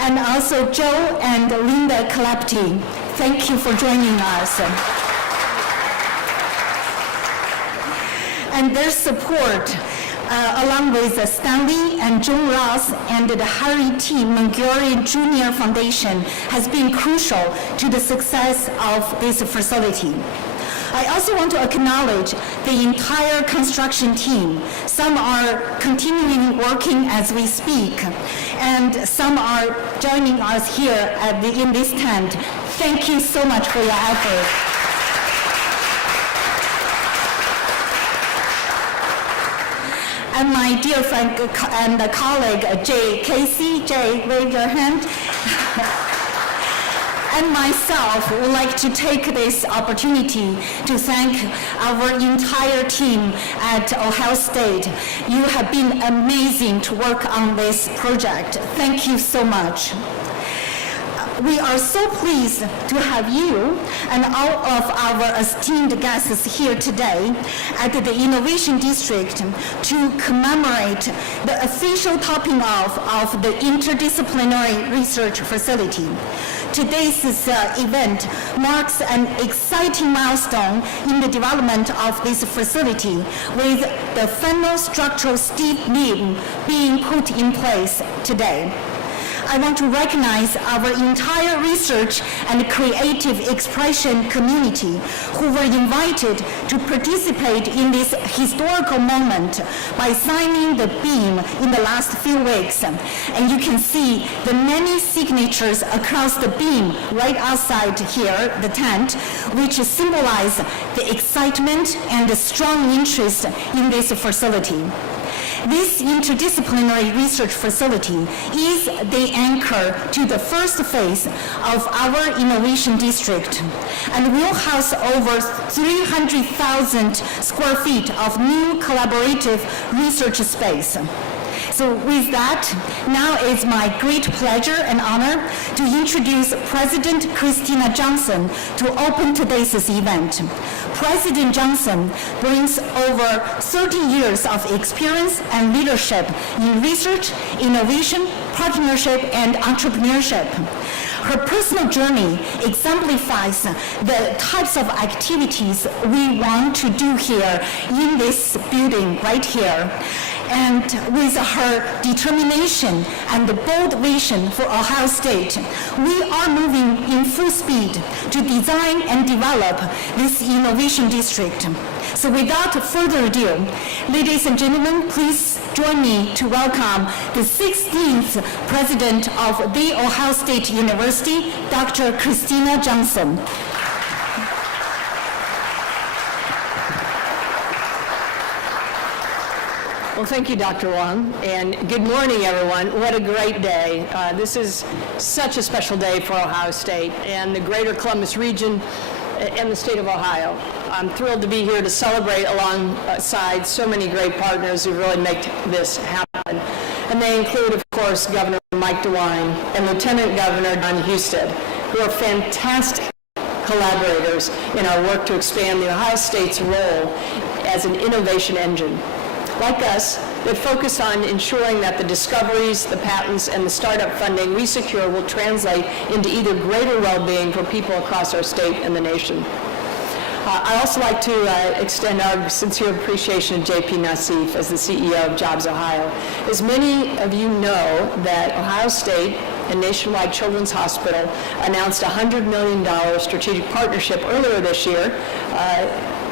And also Joe and Linda Kalapti, thank you for joining us. And their support, along with Stanley and John Ross and the Harry T. Manguri Jr. Foundation, has been crucial to the success of this facility. I also want to acknowledge the entire construction team. Some are continuing working as we speak, and some are joining us here in this tent. Thank you so much for your effort. And my dear friend and colleague, Jay Casey. Jay, wave your hand. And myself would like to take this opportunity to thank our entire team at Ohio State. You have been amazing to work on this project. Thank you so much. We are so pleased to have you and all of our esteemed guests here today at the Innovation District to commemorate the official topping off of the Interdisciplinary Research Facility. Today's event marks an exciting milestone in the development of this facility, with the final structural steel beam being put in place today. I want to recognize our entire research and creative expression community who were invited to participate in this historical moment by signing the beam in the last few weeks. And you can see the many signatures across the beam right outside here, the tent, which symbolize the excitement and the strong interest in this facility. This interdisciplinary research facility is the anchor to the first phase of our innovation district, and will house over 300,000 square feet of new collaborative research space. So with that, now it's my great pleasure and honor to introduce President Christina Johnson to open today's event. President Johnson brings over 30 years of experience and leadership in research, innovation, partnership, and entrepreneurship. Her personal journey exemplifies the types of activities we want to do here in this building right here. And with her determination and the bold vision for Ohio State, we are moving in full speed to design and develop this innovation district. So without further ado, ladies and gentlemen, please join me to welcome the 16th President of The Ohio State University, Dr. Christina Johnson. Well, thank you, Dr. Wang, and good morning, everyone. What a great day. This is such a special day for Ohio State and the greater Columbus region and the state of Ohio. I'm thrilled to be here to celebrate alongside so many great partners who really make this happen. And they include, of course, Governor Mike DeWine and Lieutenant Governor Don Husted, who are fantastic collaborators in our work to expand the Ohio State's role as an innovation engine. Like us, they focus on ensuring that the discoveries, the patents, and the startup funding we secure will translate into either greater well-being for people across our state and the nation. I'd also like to extend our sincere appreciation to JP Nassif as the CEO of Jobs Ohio. As many of you know, that Ohio State and Nationwide Children's Hospital announced a $100 million strategic partnership earlier this year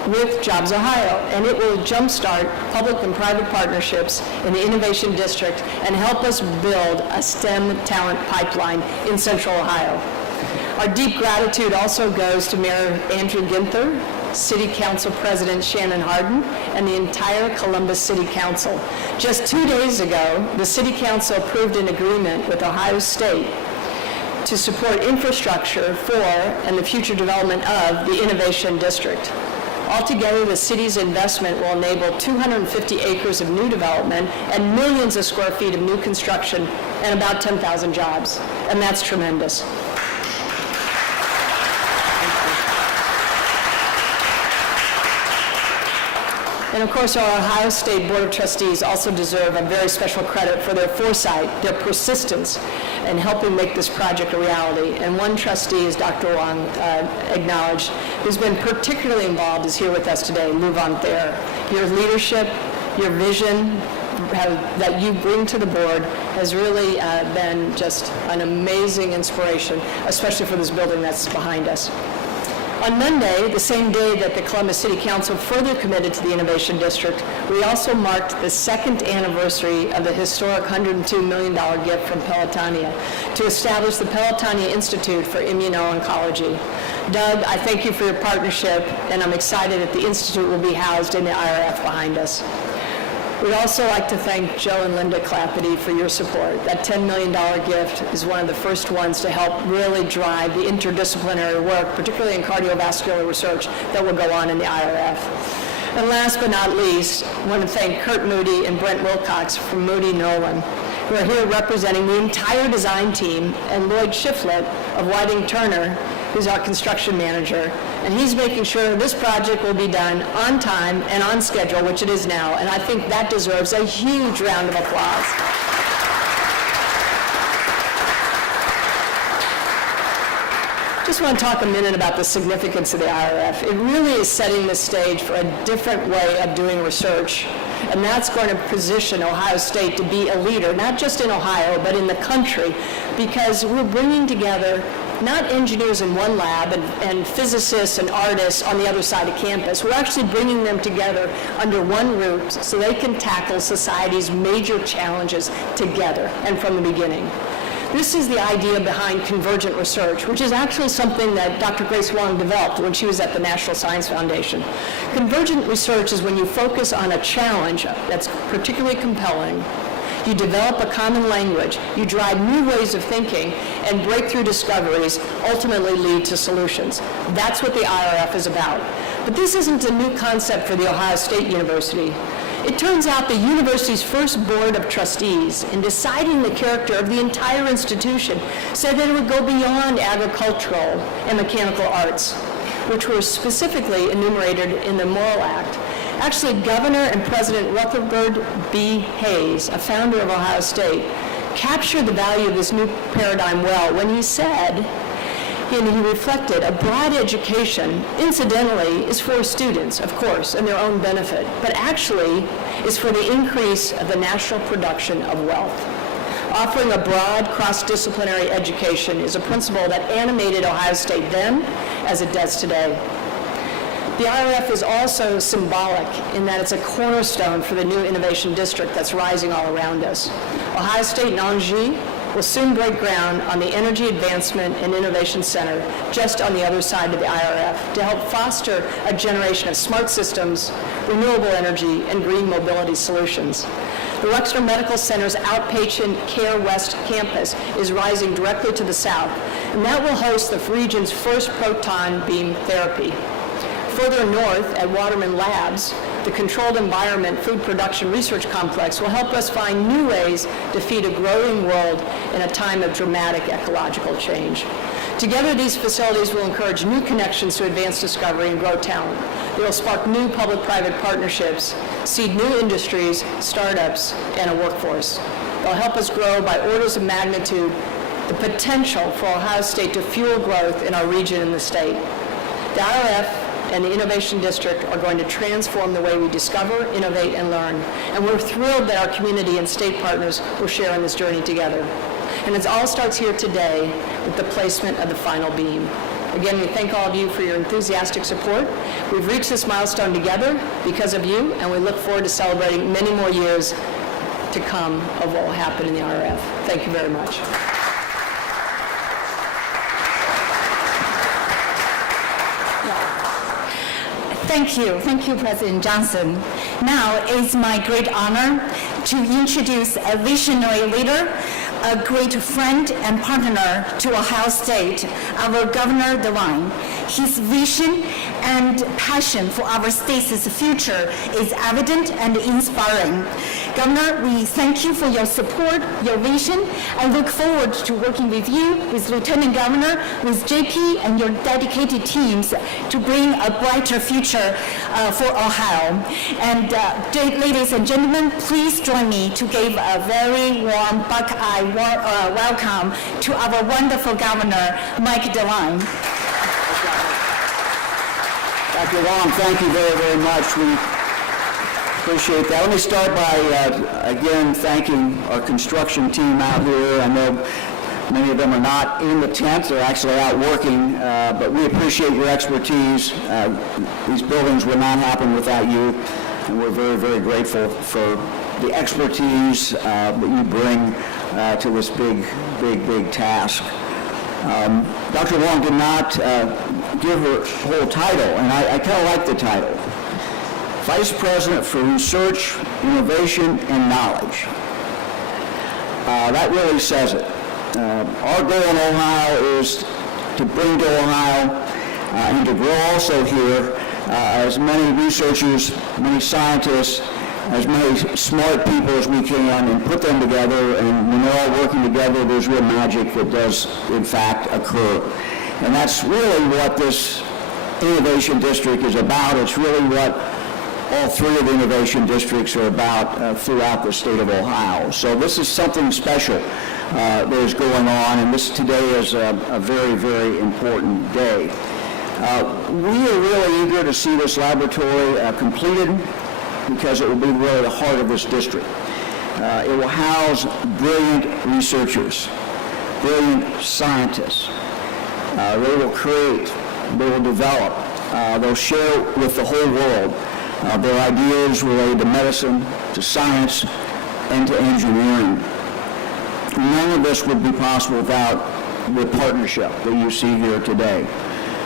with Jobs Ohio, and it will jumpstart public and private partnerships in the Innovation District and help us build a STEM talent pipeline in Central Ohio. Our deep gratitude also goes to Mayor Andrew Ginther, City Council President Shannon Hardin, and the entire Columbus City Council. Just 2 days ago, the City Council approved an agreement with Ohio State to support infrastructure for and the future development of the Innovation District. Altogether, the city's investment will enable 250 acres of new development and millions of square feet of new construction and about 10,000 jobs, and that's tremendous. And And of course, our Ohio State Board of Trustees also deserve a very special credit for their foresight, their persistence in helping make this project a reality. And one trustee, as Dr. Wong acknowledged, who's been particularly involved, is here with us today, Lou Von Thayer. Your leadership, your vision that you bring to the board has really been just an amazing inspiration, especially for this building that's behind us. On Monday, the same day that the Columbus City Council further committed to the Innovation District, we also marked the second anniversary of the historic $102 million gift from Pelotonia to establish the Pelotonia Institute for Immuno-Oncology. Doug, I thank you for your partnership, and I'm excited that the Institute will be housed in the IRF behind us. We'd also like to thank Joe and Linda Clapity for your support. That $10 million gift is one of the first ones to help really drive the interdisciplinary work, particularly in cardiovascular research, that will go on in the IRF. And last but not least, I want to thank Kurt Moody and Brent Wilcox from Moody Nolan, who are here representing the entire design team, and Lloyd Shiflett of Whiting Turner, who's our construction manager. And he's making sure this project will be done on time and on schedule, which it is now. And I think that deserves a huge round of applause. Just want to talk a minute about the significance of the IRF. It really is setting the stage for a different way of doing research. And that's going to position Ohio State to be a leader, not just in Ohio, but in the country, because we're bringing together not engineers in one lab and physicists and artists on the other side of campus. We're actually bringing them together under one roof so they can tackle society's major challenges together and from the beginning. This is the idea behind Convergent Research, which is actually something that Dr. Grace Wong developed when she was at the National Science Foundation. Convergent Research is when you focus on a challenge that's particularly compelling. You develop a common language, you drive new ways of thinking, and breakthrough discoveries ultimately lead to solutions. That's what the IRF is about. But this isn't a new concept for The Ohio State University. It turns out the university's first board of trustees, in deciding the character of the entire institution, said that it would go beyond agricultural and mechanical arts, which were specifically enumerated in the Morrill Act. Actually, Governor and President Rutherford B. Hayes, a founder of Ohio State, captured the value of this new paradigm well when he said, and he reflected, a broad education, incidentally, is for students, of course, and their own benefit, but actually is for the increase of the national production of wealth. Offering a broad, cross-disciplinary education is a principle that animated Ohio State then, as it does today. The IRF is also symbolic in that it's a cornerstone for the new innovation district that's rising all around us. Ohio State and Angie will soon break ground on the Energy Advancement and Innovation Center just on the other side of the IRF to help foster a generation of smart systems, renewable energy, and green mobility solutions. The Wexner Medical Center's Outpatient Care West campus is rising directly to the south, and that will host the region's first proton beam therapy. Further north at Waterman Labs, the Controlled Environment Food Production Research Complex will help us find new ways to feed a growing world in a time of dramatic ecological change. Together, these facilities will encourage new connections to advance discovery and grow talent. They will spark new public-private partnerships, seed new industries, startups, and a workforce. They'll help us grow by orders of magnitude the potential for Ohio State to fuel growth in our region and the state. The IRF and the Innovation District are going to transform the way we discover, innovate, and learn. And we're thrilled that our community and state partners will share in this journey together. And it all starts here today with the placement of the final beam. Again, we thank all of you for your enthusiastic support. We've reached this milestone together because of you, and we look forward to celebrating many more years to come of what will happen in the IRF. Thank you very much. Thank you, President Johnson. Now it's my great honor to introduce a visionary leader, a great friend and partner to Ohio State, our Governor DeWine. His vision and passion for our state's future is evident and inspiring. Governor, we thank you for your support, your vision, and look forward to working with you, with Lieutenant Governor, with JP, and your dedicated teams to bring a brighter future for Ohio. And ladies and gentlemen, please join me to give a very warm Buckeye welcome to our wonderful Governor, Mike DeWine. Dr. Wong, thank you very, very much. We appreciate that. Let me start by, again, thanking our construction team out here. I know many of them are not in the tent. They're actually out working, but we appreciate your expertise. These buildings would not happen without you, and we're very, very grateful for the expertise that you bring to this big task. Dr. Wong did not give her whole title, and I kind of like the title. Vice President for Research, Innovation, and Knowledge. That really says it. Our goal in Ohio is to bring to Ohio and to grow also here as many researchers, many scientists, as many smart people as we can, and put them together, and when they're all working together, there's real magic that does, in fact, occur. And that's really what this Innovation District is about. It's really what all three of the Innovation Districts are about throughout the state of Ohio. So this is something special that is going on, and this today is a very, very important day. We are really eager to see this laboratory completed, because it will be really the heart of this district. It will house brilliant researchers, brilliant scientists. They will create, they will develop, they'll share with the whole world their ideas related to medicine, to science, and to engineering. None of this would be possible without the partnership that you see here today.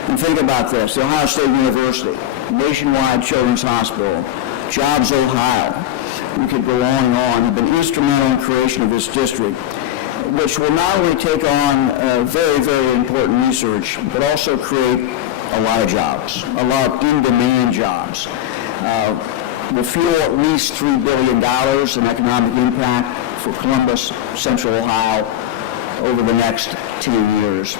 And think about this: the Ohio State University, Nationwide Children's Hospital, Jobs Ohio, we could go on and on, have been instrumental in the creation of this district, which will not only take on very, very important research, but also create a lot of jobs, a lot of in-demand jobs. Will fuel at least $3 billion in economic impact for Columbus, Central Ohio, over the next 10 years.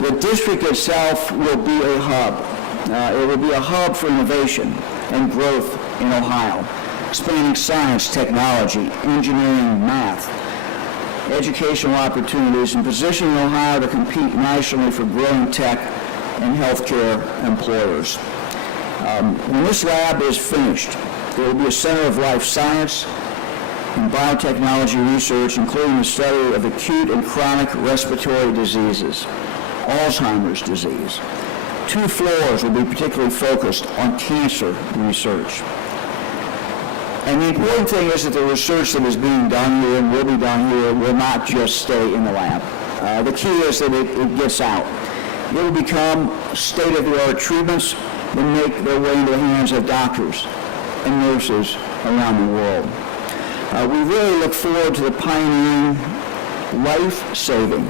The district itself will be a hub. It will be a hub for innovation and growth in Ohio, expanding science, technology, engineering, math, educational opportunities, and positioning Ohio to compete nationally for growing tech and healthcare employers. When this lab is finished, there will be a center of life science and biotechnology research, including the study of acute and chronic respiratory diseases, Alzheimer's disease. 2 floors will be particularly focused on cancer research. And the important thing is that the research that is being done here and will be done here will not just stay in the lab. The key is that it gets out. It will become state-of-the-art treatments that make their way into the hands of doctors and nurses around the world. We really look forward to the pioneering, life-saving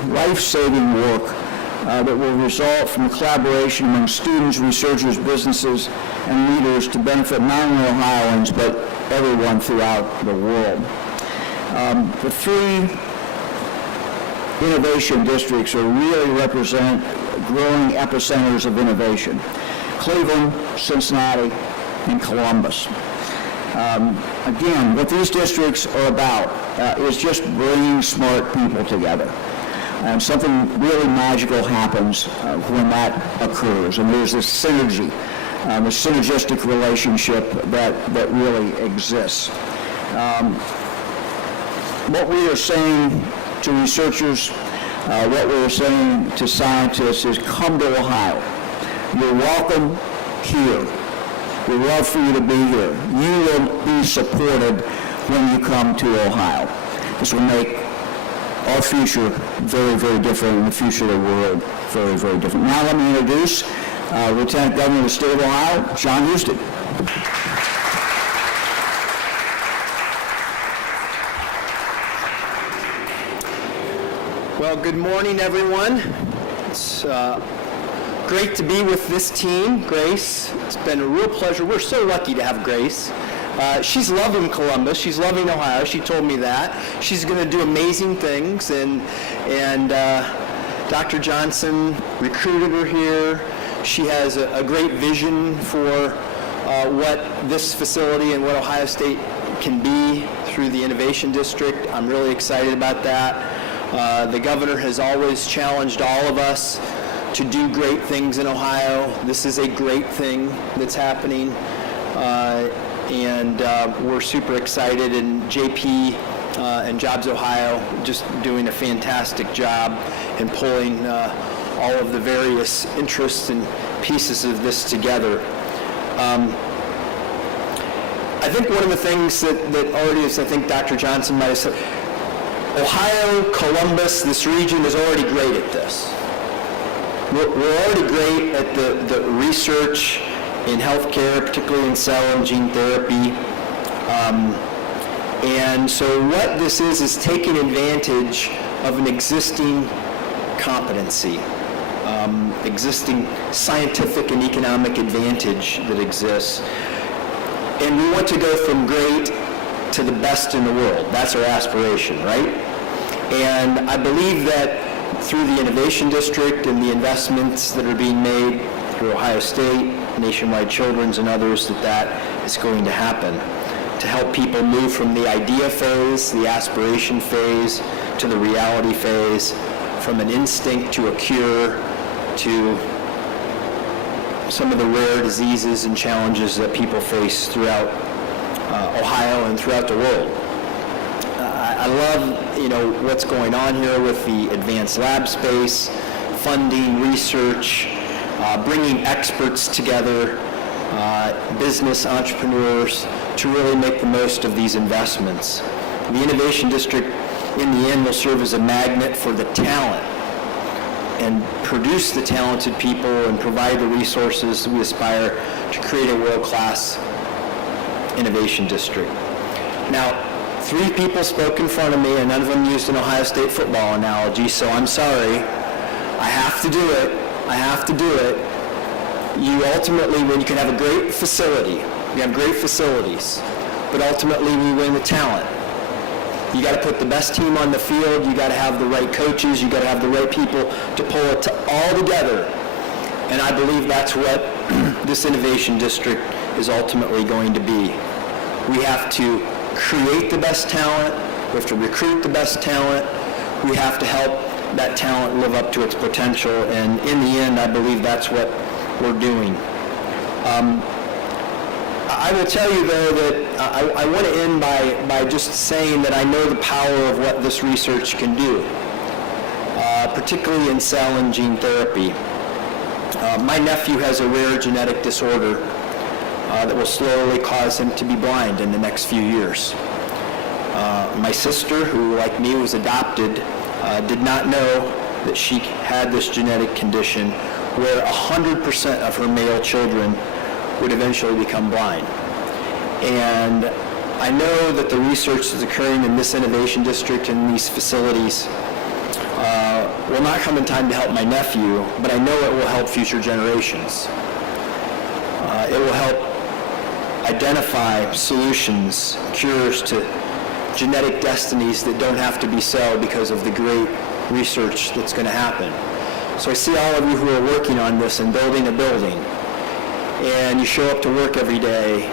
work that will result from the collaboration among students, researchers, businesses, and leaders to benefit not only Ohioans, but everyone throughout the world. The 3 innovation districts are really represent growing epicenters of innovation: Cleveland, Cincinnati, and Columbus. Again, what these districts are about is just bringing smart people together. And something really magical happens when that occurs. And there's this synergy, the synergistic relationship that really exists. What we are saying to researchers, what we are saying to scientists is, come to Ohio. You're welcome here. We'd love for you to be here. You will be supported when you come to Ohio. This will make our future very, very different, and the future of the world very, very different. Now let me introduce Lieutenant Governor of the State of Ohio, John Husted. Well, good morning, everyone. It's great to be with this team, Grace. It's been a real pleasure. We're so lucky to have Grace. She's loving Columbus. She's loving Ohio. She told me that. She's going to do amazing things, and Dr. Johnson recruited her here. She has a great vision for what this facility and what Ohio State can be through the Innovation District. I'm really excited about that. The governor has always challenged all of us to do great things in Ohio. This is a great thing that's happening, and we're super excited. And JP and Jobs Ohio just doing a fantastic job in pulling all of the various interests and pieces of this together. I think one of the things that already is, I think Dr. Johnson might have said, Ohio, Columbus, this region is already great at this. We're already great at the research in healthcare, particularly in cell and gene therapy. And so what this is taking advantage of an existing competency, existing scientific and economic advantage that exists. And we want to go from great to the best in the world. That's our aspiration, right? And I believe that through the Innovation District and the investments that are being made through Ohio State, Nationwide Children's, and others, that is going to happen to help people move from the idea phase, the aspiration phase, to the reality phase, from an instinct to a cure, to some of the rare diseases and challenges that people face throughout Ohio and throughout the world. I love, what's going on here with the advanced lab space, funding, research, bringing experts together, business entrepreneurs to really make the most of these investments. The Innovation District, in the end, will serve as a magnet for the talent and produce the talented people and provide the resources we aspire to create a world-class Innovation District. Now, 3 people spoke in front of me, and none of them used an Ohio State football analogy, so I'm sorry. I have to do it. I have to do it. You ultimately, when you can have a great facility, you have great facilities, but ultimately we win the talent. You got to put the best team on the field. You got to have the right coaches. You got to have the right people to pull it all together. And I believe that's what this Innovation District is ultimately going to be. We have to create the best talent. We have to recruit the best talent. We have to help that talent live up to its potential. And in the end, I believe that's what we're doing. I will tell you, though, that I want to end by just saying that I know the power of what this research can do, particularly in cell and gene therapy. My nephew has a rare genetic disorder that will slowly cause him to be blind in the next few years. My sister, who, like me, was adopted, did not know that she had this genetic condition where 100% of her male children would eventually become blind. And I know that the research that's occurring in this Innovation District and these facilities will not come in time to help my nephew, but I know it will help future generations. It will help identify solutions, cures to genetic destinies that don't have to be so because of the great research that's going to happen. So I see all of you who are working on this and building a building, and you show up to work every day,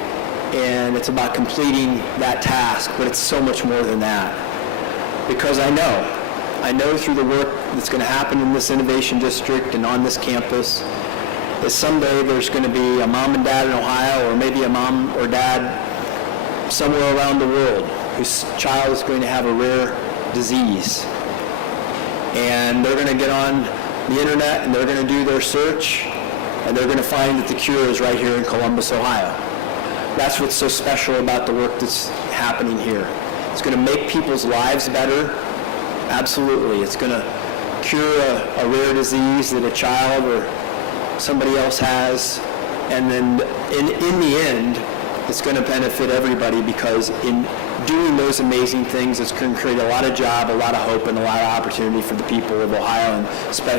and it's about completing that task, but it's so much more than that. Because I know through the work that's going to happen in this Innovation District and on this campus, that someday there's going to be a mom and dad in Ohio, or maybe a mom or dad somewhere around the world whose child is going to have a rare disease. And they're going to get on the internet and they're going to do their search, and they're going to find that the cure is right here in Columbus, Ohio. That's what's so special about the work that's happening here. It's going to make people's lives better. Absolutely. It's going to cure a rare disease that a child or somebody else has. And then in the end, it's going to benefit everybody, because in doing those amazing things, it's going to create a lot of job, a lot of hope, and a lot of opportunity for the people of Ohio, and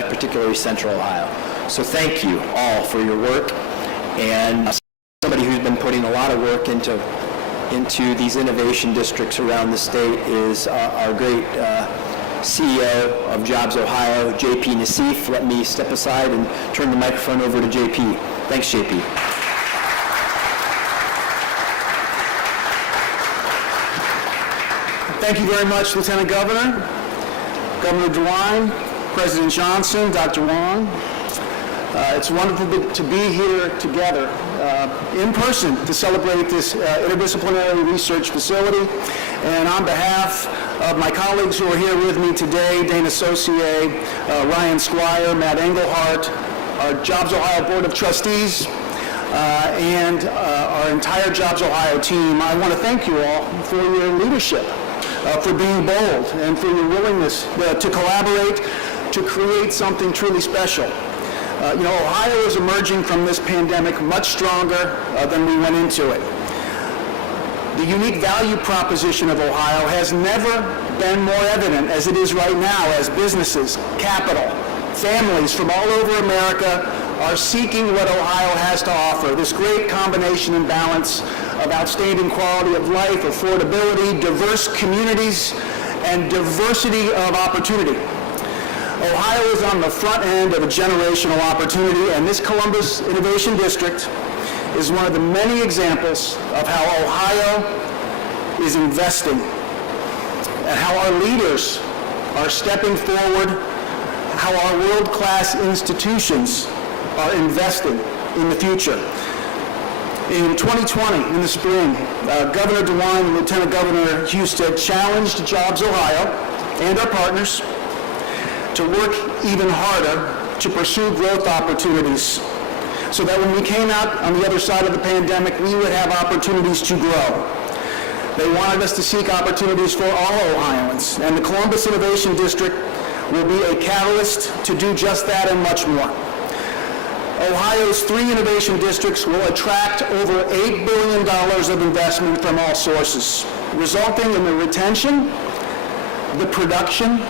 particularly Central Ohio. So thank you all for your work. And somebody who's been putting a lot of work into into these innovation districts around the state is our great CEO of Jobs Ohio, JP Nassif. Let me step aside and turn the microphone over to JP. Thanks, JP. Thank you very much, Lieutenant Governor, Governor DeWine, President Johnson, Dr. Wong. It's wonderful to be here together in person to celebrate this Interdisciplinary Research Facility. And on behalf of my colleagues who are here with me today, Dana Saucier, Ryan Squire, Matt Engelhardt, our Jobs Ohio Board of Trustees, and our entire Jobs Ohio team, I want to thank you all for your leadership, for being bold, and for your willingness to collaborate to create something truly special. Ohio is emerging from this pandemic much stronger than we went into it. The unique value proposition of Ohio has never been more evident as it is right now, as businesses, capital, families from all over America are seeking what Ohio has to offer, this great combination and balance of outstanding quality of life, affordability, diverse communities, and diversity of opportunity. Ohio is on the front end of a generational opportunity, and this Columbus Innovation District is one of the many examples of how Ohio is investing and how our leaders are stepping forward, how our world-class institutions are investing in the future. In 2020, in the spring, Governor DeWine and Lieutenant Governor Husted challenged Jobs Ohio and our partners to work even harder to pursue growth opportunities so that when we came out on the other side of the pandemic, we would have opportunities to grow. They wanted us to seek opportunities for all Ohioans, and the Columbus Innovation District will be a catalyst to do just that and much more. Ohio's 3 innovation districts will attract over $8 billion of investment from all sources, resulting in the retention, the production,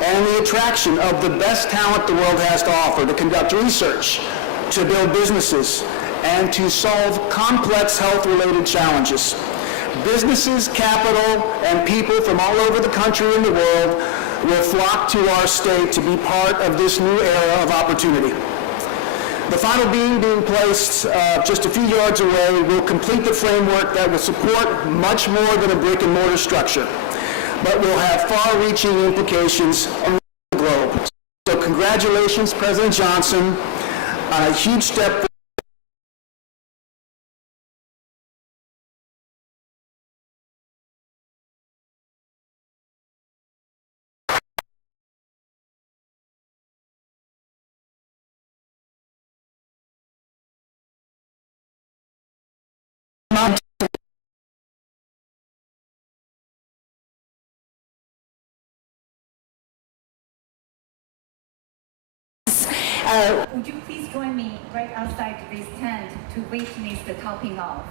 and the attraction of the best talent the world has to offer to conduct research, to build businesses, and to solve complex health-related challenges. Businesses, capital, and people from all over the country and the world will flock to our state to be part of this new era of opportunity. The final beam being placed just a few yards away will complete the framework that will support much more than a brick-and-mortar structure, but will have far-reaching implications around the globe. So congratulations, President Johnson, on a huge step forward. Would you please join me right outside this tent to witness the topping off?